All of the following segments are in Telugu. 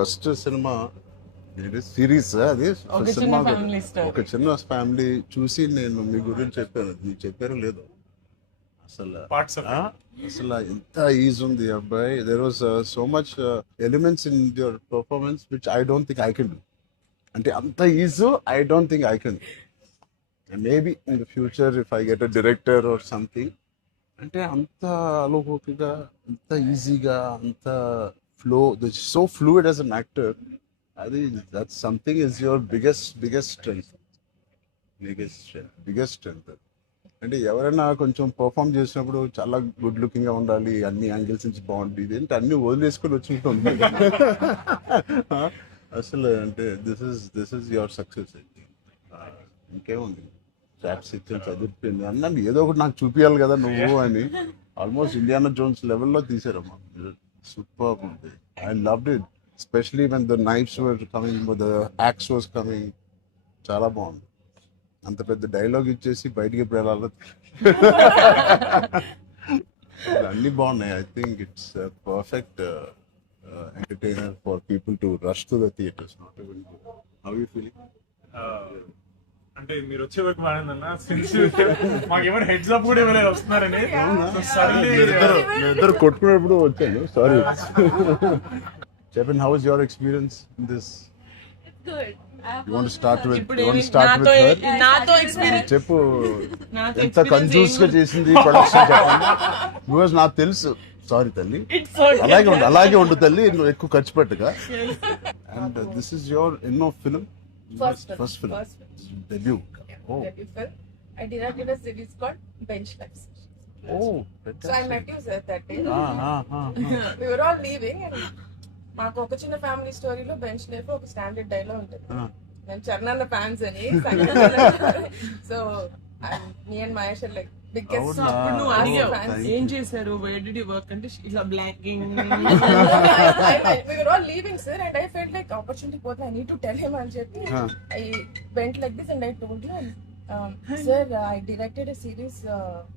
ఫస్ట్ సినిమా సిరీస్ అది సినిమా ఒక చిన్న ఫ్యామిలీ చూసి నేను మీ గురించి చెప్పాను, మీకు చెప్పారో లేదో అసలు అసలు ఎంత ఈజ్ ఉంది అబ్బాయి. There was so much elements in your performance which I don't think I can do. అంటే అంత ease I don't think I can. Maybe in the future if I get a director or something, అంటే అంత అలోకిగా, అంత ఈజీగా, అంత flow, so fluid as an actor. అది that something is your biggest strength. అంటే ఎవరైనా కొంచెం పర్ఫామ్ చేసినప్పుడు చాలా గుడ్ లుకింగ్ గా ఉండాలి, అన్ని యాంగిల్స్ నుంచి బాగుంటుంది, ఇదేంటి అన్ని వదిలేసుకొని వచ్చినట్టుంది. అసలు అంటే దిస్ ఇస్ యువర్ సక్సెస్. ఇంకేముంది, ట్రాప్స్ ఇచ్చాను, చదివిపోయింది అన్నాను, ఏదో ఒకటి నాకు చూపించాలి కదా నువ్వు అని. ఆల్మోస్ట్ ఇండియానా జోన్స్ లెవెల్లో తీసారమ్మా. సూపర్ ఉంది. I loved it, especially when the knives were coming, the axe was coming. చాలా బాగుంది. అంత పెద్ద డైలాగ్ ఇచ్చేసి బయటికి ఎప్పుడు వెళ్ళాలి. అన్ని బాగున్నాయి. I think it's perfect entertainer for people to rush to the theatres. How you feeling? అంటే మీరు వచ్చే వరకు బాగుందన్న, మాకేమైనా హెడ్స్ అప్ కూడా ఇవ్వలేదు వస్తున్నారని. ఇద్దరు కొట్టుకునేప్పుడు వచ్చాను, సారీ. చెప్పండి, how is your experience in this? You want to start with her? నాతో ఎక్స్పీరియన్స్ చెప్పు, ఎంత కన్ఫ్యూజ్ గా చేసింది ప్రొడక్షన్ చెప్పండి. బికాజ్ నాకు తెలుసు. సారీ తల్లి, అలాగే ఉండు తల్లి, నువ్వు ఎక్కువ ఖర్చు పెట్టగా. అండ్ దిస్ ఇస్ యువర్ ఎన్నో film? First film. Debut. Oh. Debut film. I directed a series called Bench Life. Oh, So I met you sir that day. Ah. We were all leaving and మాకు ఒక చిన్న ఫ్యామిలీ స్టోరీలో బెంచ్ లైఫ్ ఒక స్టాండర్డ్ డైలాగ్ ఉంటుంది. నేను చరణ్ ఫ్యాన్స్ అని, so me and Mahesh like biggest. అప్పుడు నువ్వు అడిగావు ఏం చేశారు, వేర్ డిడ్ యు వర్క్ అంటే ఇలా blanking. We were all leaving sir and I felt like opportunity పోతే I need to tell him అని చెప్పి I went like this and I told you, sir, I directed a series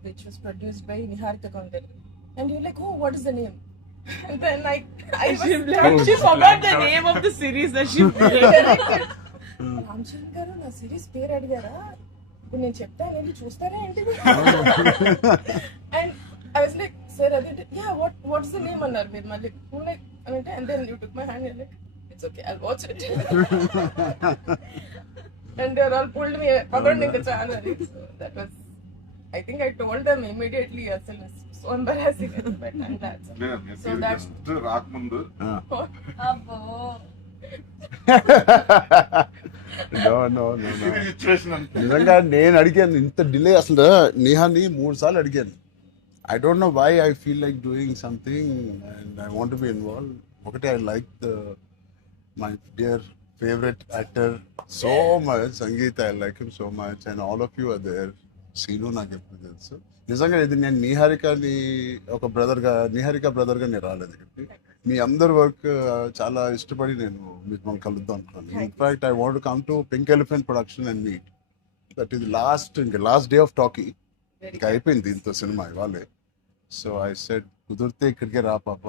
which was produced by Niharika Kondal. And you're like, oh, what is the name? And then she forgot the name of the series that she directed. Ramachandra గారు నా సిరీస్ పేరు అడిగారా, ఇప్పుడు నేను చెప్తాను వెళ్ళి చూస్తారా ఏంటిది. And I was like, sir అది యా వాట్స్ ద నేమ్ అన్నారు మీరు మళ్ళీ లైక్ అంటే. And then you took my hand like it's okay I'll watch it. And they are all pulled me around in the channel. That was, I think I told them immediately అసలు so embarrassing. But and that's so that's రాకముందు అబ్బో No. నిజంగా నేను అడిగాను ఇంత డిలే. అసలు నేహాని 3 సార్లు అడిగాను. I don't know why I feel like doing something and I want be involve. ఒకటి, I like my dear favourite actor so much, Sangeeth. I like him so much and all of you are there. Seenu నాకు ఎప్పుడు తెలుసు. నిజంగా ఇది నేను నిహారికని ఒక నిహారిక బ్రదర్గా నేను రాలేదు ఇక్కడికి. మీ అందరి వర్క్ చాలా ఇష్టపడి నేను మిమ్మల్ని కలుద్దాం అనుకున్నాను. In fact I want come to pink elephant production and meet. That ఇది లాస్ట్ డే ఆఫ్ టాకీ. ఇంకా అయిపోయింది దీంతో సినిమా ఇవాళే. సో ఐ సెడ్ కుదిరితే ఇక్కడికే రా పాప.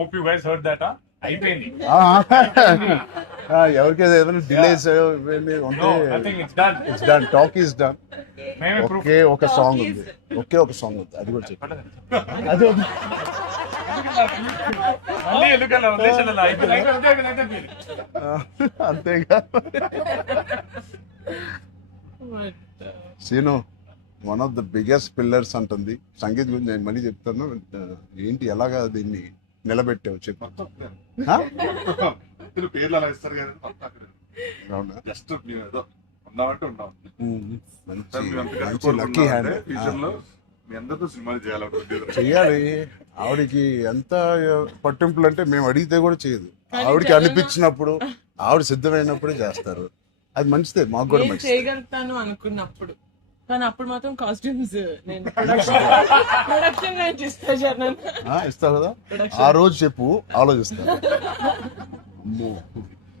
hope you guys heard that. అయిపోయింది. ఎవరికైనా ఏదైనా delays No, I think it's done. It's done. Talk is done. మేమే proof. ఒక సాంగ్ ఉంది. ఒక సాంగ్ ఉంది, అది కూడా చెప్పండి. అది మళ్ళీ ఎందుకలా ఉద్దేశాలు అయిపోయింది. అంతేగా. Seenu one of the biggest pillars అంటుంది. సంగీత్ గురించి నేను మళ్ళీ చెప్తాను. ఏంటి ఎలాగా దీన్ని నిలబెట్టావు చెప్పు. పేర్లు అలా ఇస్తారు కదా, అవునా? జస్ట్ ఏదో ఉన్నామంటే ఉన్నాం. మంచి లక్కీ హ్యాండ్. ఫ్యూచర్ లో మీ అందరితో సినిమాలు చేయాలనుకుంటున్నారు. చెయ్యాలి. ఆవిడకి ఎంత పట్టింపులు అంటే మేము అడిగితే కూడా చేయదు. ఆవిడకి అనిపించినప్పుడు, ఆవిడ సిద్ధమైనప్పుడే చేస్తారు. అది మంచిదే, మాకు కూడా మంచిది. చేయగలుగుతాను అనుకున్నప్పుడు, కానీ అప్పుడు మాత్రం కాస్ట్యూమ్స్ నేను ప్రొడక్షన్ నుంచి ఇస్తావు కదా. ఆ రోజు చెప్పు, ఆలోచిస్తా. అమ్మో,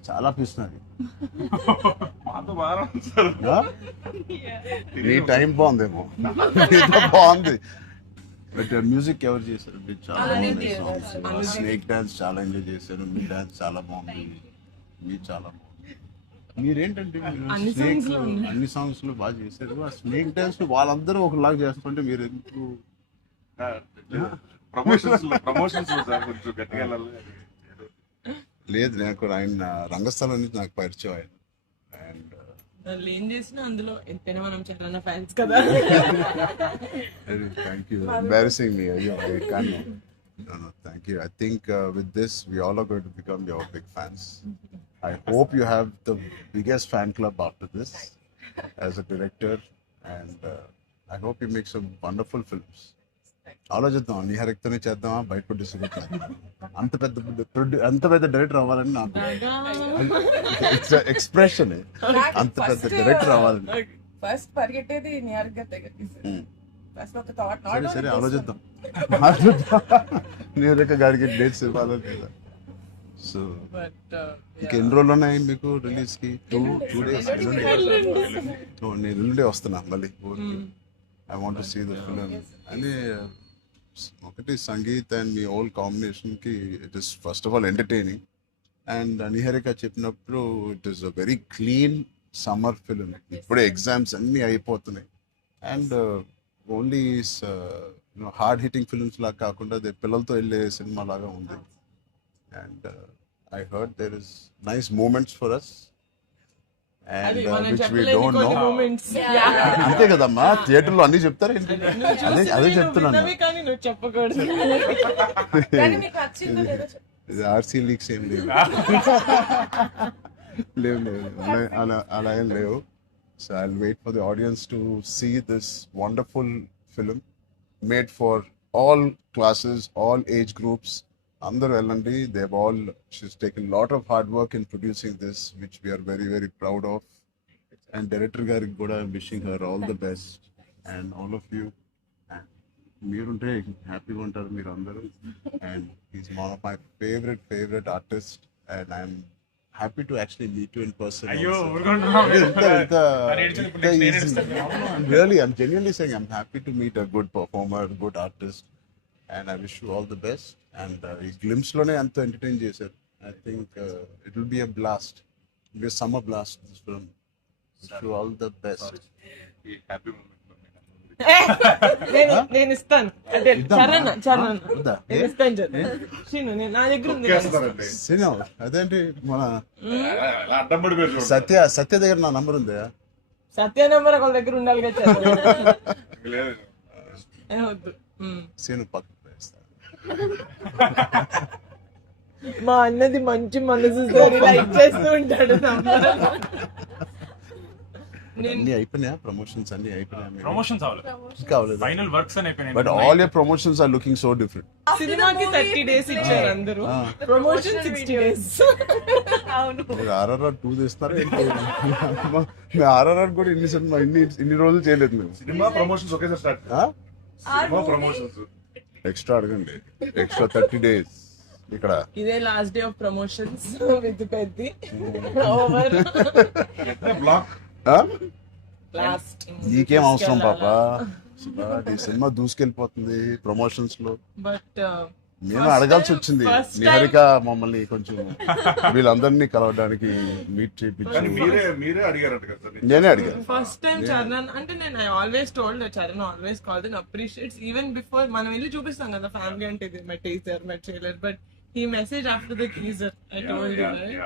చాలా పిస్తున్నది. మాతో బాగా నీ టైం బాగుందేమో, నీతో బాగుంది. బట్ మ్యూజిక్ ఎవరు చేశారు? మీరు చాలా అలానే బాగుంది చేశారు. సాంగ్స్. స్నేక్ డాన్స్ చాలా ఎంజాయ్ చేశారు. మీ డాన్స్ చాలా బాగుంది. మీరు చాలా బాగుంది. మీరేంటంటే అన్ని స్నేక్ songs లో ఉన్నాయి. అన్ని సాంగ్స్ లో బాగా చేశారు. ఆ స్నేక్ డాన్స్ వాళ్ళందరూ ఒకలాగా చేస్తుంటే మీరు ఎందుకు? ప్రమోషన్స్ సార్ కొంచెం గట్టిగా వెళ్ళాలి. లేదు, నాకు ఆయన రంగస్థలం నుంచి నాకు పరిచయం ఆయన. అండ్ వాళ్ళు ఏం చేసినా అందులో ఎంతైనా మనం చరణ్ ఫ్యాన్స్ కదా. Thank you. ఎంబారసింగ్ మీ. అయ్యో, I can't. No, thank you. I think with this, we all are going to become your big fans. I hope you have the biggest fan club after this as a director, and I hope you make some wonderful films. ఆలోచిద్దాం, నిహారిక్తోనే చేద్దామా, బయట డిస్ట్రిబ్యూట్ చేద్దాం. అంత పెద్ద డైరెక్టర్ అవ్వాలని నాకు ఎక్స్ప్రెషన్. అంత పెద్ద డైరెక్టర్ అవ్వాలని. ఫస్ట్ పరిగెట్టేది నియర్ గా దగ్గరికి ఫస్ట్ ఒక థాట్ సరే సరే, ఆలోచిద్దాం. నిహారిక గారికి డేట్స్ ఇవ్వాలని లేదా? సో బట్ ఇంకెన్ని రోజులు ఉన్నాయి మీకు రిలీజ్ కి? Two days. నేను ఎల్లుండే వస్తున్నా మళ్ళీ ఊరికి. I want to see the film. అని ఒకటి సంగీత్ అండ్ మీ ఓల్ కాంబినేషన్ కి it is first of all entertaining. And Niharika చెప్పినప్పుడు it is a very clean summer film. ఇప్పుడే ఎగ్జామ్స్ అన్నీ అయిపోతున్నాయి. And only hard hitting films లాగా కాకుండా అది పిల్లలతో వెళ్ళే సినిమా లాగా ఉంది. And I heard there is nice moments for us, and అది మనం which we చెప్పలేని don't కొన్ని know. మూమెంట్స్. అంతే కదమ్మా, థియేటర్లో అన్ని చెప్తారు ఏంటి? అదే చెప్తున్నాను. కానీ నువ్వు చెప్పకూడదు. కానీ మీకు నచ్చిందో లేదో చెప్పు. ఇది ఆర్సీ లీక్స్ ఏం లేవు. లేవు అలా ఏం లేవు. So I will wait for the audience to see this wonderful film made for all classes, all age groups. అందరూ వెళ్ళండి. They've all, she's taken a lot of hard work in producing this, which we are very, very proud of. And director గారికి కూడా wishing her all the best, and all of you. మీరుంటే హ్యాపీగా ఉంటారు మీరు అందరూ. And he's one of my favorite artists, and I'm happy to actually meet you in person. అయ్యో also. ఊరుకుంటున్నాం. Really, I'm genuinely saying I'm happy to meet a good performer, good artist, and I wish you all the best. And ఈ గ్లిమ్స్ లోనే అంత ఎంటర్టైన్ చేశారు. I think it will be a blast. It will be a summer blast, this film. Wish you all the best. ఈ హ్యాపీ మూమెంట్ నేను ఇస్తాను. అంటే చరణ్ వద్దా? నేను ఇస్తాను శ్రీను, నా దగ్గర ఉంది. సినిమా అదేంటి, మన అడ్డం పడిపోయారు. సత్య దగ్గర నా నంబర్ ఉందా? సత్య నెంబర్ ఒకళ్ళ దగ్గర ఉండాలి కదా. చరణ్ లేదు వద్దు. సీను పక్కన వేస్తా. మా అన్నది మంచి మనసు లైక్ చేస్తూ ఉంటాడు. అన్ని అయిపోయినాయా? ప్రమోషన్స్ అన్ని అయిపోయినాయా? ప్రమోషన్స్ అవ్వాలి. ఇంకా అవ్వలేదు. ఫైనల్ వర్క్స్ అని అయిపోయినాయి. But all your promotions are looking so different. సినిమాకి 30 days ఇచ్చారు అందరూ, ప్రమోషన్ 60 days. అవును. మీరు RRR 2 తీస్తున్నారు ఏంటి? RRR కూడా ఇన్ని రోజులు చేయలేదు మేము. సినిమా ప్రమోషన్స్ ఒకేసారి స్టార్ట్. సినిమా ప్రమోషన్స్ ఎక్స్ట్రా అడగండి. ఎక్స్ట్రా 30 days ఇక్కడ. ఇదే last day of promotions with Peddi over. బ్లాక్ లాస్ట్ నీకేం అవసరం పాపా? ఈ సినిమా దూసుకెళ్ళిపోతుంది ప్రమోషన్స్ లో. బట్ నేను అడగాల్సి వచ్చింది. నిహారిక మమ్మల్ని కొంచెం వీళ్ళందరినీ కలవడానికి మీట్ చేయించి మీరే అడిగారంట కదా సార్. నేనే అడిగాను. ఫస్ట్ టైం చరణ్ అంటే నేను always told Charan always called and appreciates even before మనం వెళ్ళి చూపిస్తాం కదా ఫ్యామిలీ అంటే ఇది my teaser my trailer, but he messaged after the teaser. I told you, right?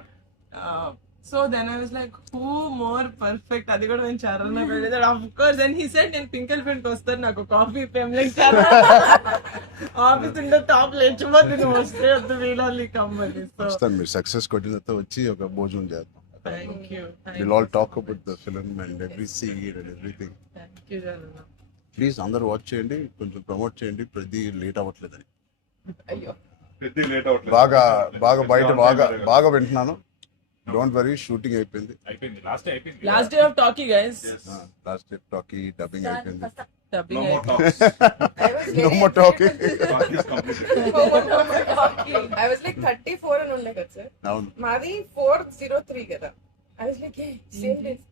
So then I was like, who more perfect? అది కూడా నేను చరణ్ వెళ్ళేది. Of course, and he said నేను పింకల్ పెయింట్ వస్తాను, నాకు కాఫీ పేమ్ లైక్ చరణ్ ఆఫీస్ ఉండే టాప్ లేచిపోతే నువ్వు వస్తే వద్దు వీళ్ళని కమ్మని. సో వస్తాను. మీరు సక్సెస్ కొట్టిన తర్వాత వచ్చి ఒక భోజనం చేద్దాం. Thank you. We'll all talk about the film and every scene and everything. Thank you Charan. Please అందరూ వాచ్ చేయండి, కొంచెం ప్రమోట్ చేయండి. ప్రతి లేట్ అవ్వట్లేదని అయ్యో. పెద్ద లేట్ అవ్వట్లేదు. బాగా బయట బాగా వింటున్నాను. డోంట్ వరీ, షూటింగ్ అయిపోయింది. అయిపోయింది. లాస్ట్ డే అయిపోయింది. Last day of talkie guys. Last day talkie dubbing అయిపోయింది. Dubbing No more talks. I was No very more talking. Talk is completed. No more talking. I was like 34 అని ఉండే కదా సార్. అవును. మాది 403 కదా. I was like, hey, same days.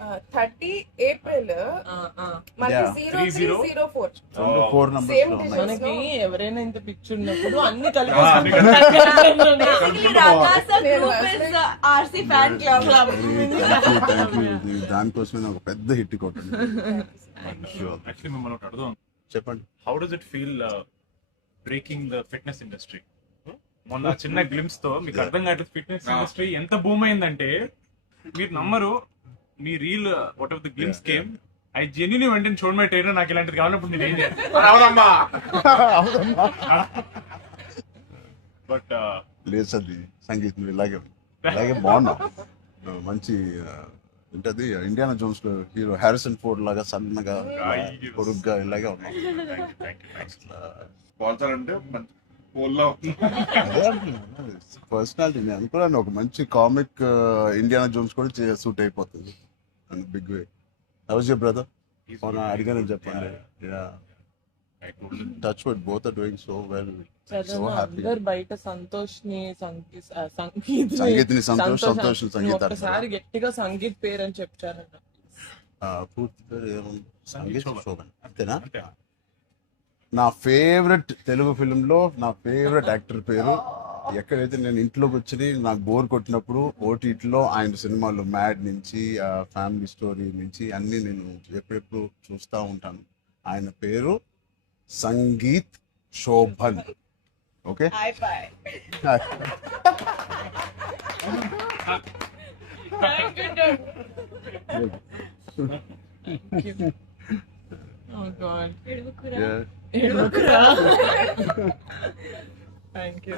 30 April మళ్ళీ Yeah. 0304 4 numbers Same లో digits. ఉన్నాయి. మనకి ఎవరైనా ఇంత పిక్చర్ ఉన్నప్పుడు అన్ని అన్ని RC fan club Thank you. దానికోసమే నాకు పెద్ద హిట్ కొట్టింది. యాక్చువల్లీ మిమ్మల్ని ఒకటి అడుగుదాం, చెప్పండి. How does it feel breaking the fitness industry? మొన్న చిన్న గ్లిమ్స్ తో మీకు అర్థం కావట్లేదు ఫిట్నెస్ ఇండస్ట్రీ ఎంత బూమ్ అయిందంటే మీరు నమ్మరు. మీ reel what of the glimpse came, I genuinely వెంటనే చూడమై ట్రైనర్ నాకు ఇలాంటిది కావాలన్నప్పుడు నేను ఏం చేయాలి? బట్ లేదు సార్, సంగీత్ నువ్వు ఇలాగే బాగున్నావు. మంచి ఏంటది ఇండియానా జోన్స్ లో హీరో హ్యారిసన్ ఫోర్డ్ లాగా సన్నగా పొడుగ్గా ఇలాగే ఉన్నావు. స్పాన్సర్ అంటే పోల్లో పర్సనాలిటీ నేను అనుకున్నాను ఒక మంచి కామిక్ ఇండియానా జోన్స్ కూడా సూట్ అయిపోతుంది big way. How's your brother? అడిగానని చెప్పండి. Touch wood, both are doing so well. So happy. అందరు బయట సంతోష్ ని సంగీత్ సంగీత్ని సంతోష్ సంగీత్ ఒకసారి గట్టిగా సంగీత్ పేరు అని చెప్పారంట. పూర్తి పేరు ఏముంది? సంగీత్ శోభన్ అంతేనా? నా ఫేవరెట్ తెలుగు ఫిల్మ్ లో నా ఫేవరెట్ యాక్టర్ పేరు. ఎక్కడైతే నేను ఇంట్లోకి వచ్చి నాకు బోర్ కొట్టినప్పుడు ఓటీటీలో ఆయన సినిమాలు మ్యాడ్ నుంచి ఫ్యామిలీ స్టోరీ నుంచి అన్ని నేను ఎప్పుడెప్పుడు చూస్తూ ఉంటాను. ఆయన పేరు Sangeet Shobhan. Okay, Oh God. yeah. Thank you.